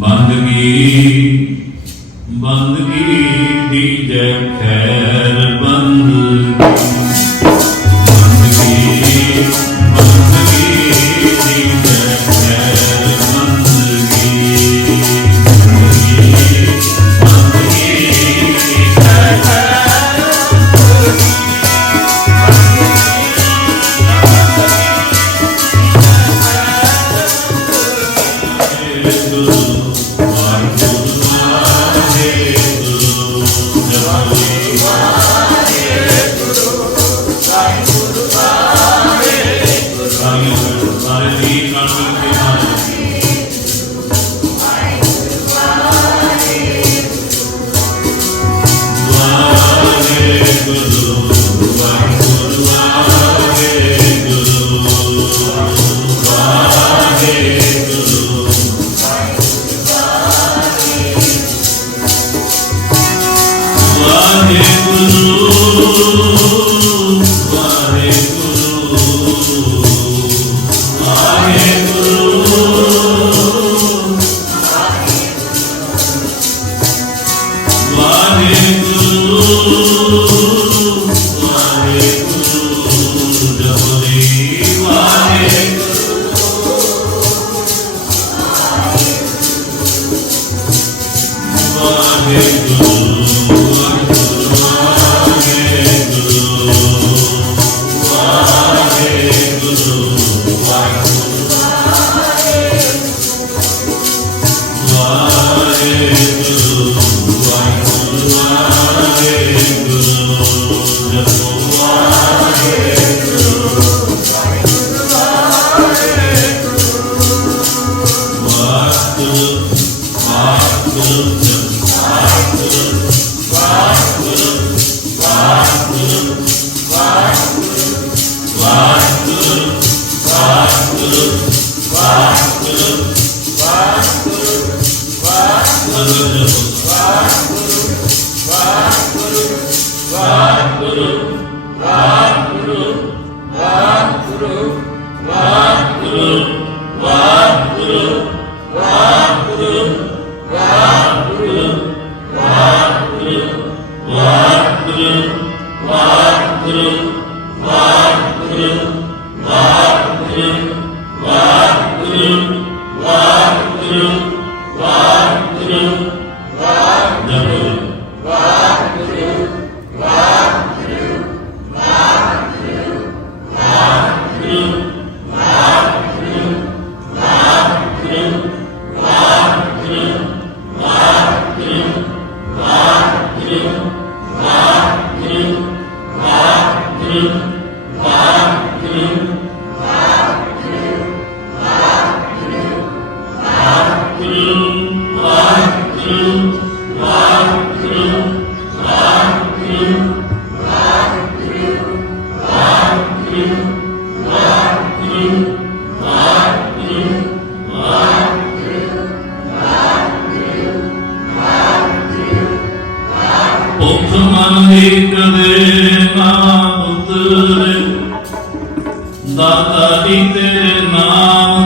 ਬੰਦਗੀ ਬੰਦਗੀ ਦੀ ਜੈ ਖੈ। Deus. Mom! दाता दीते नाम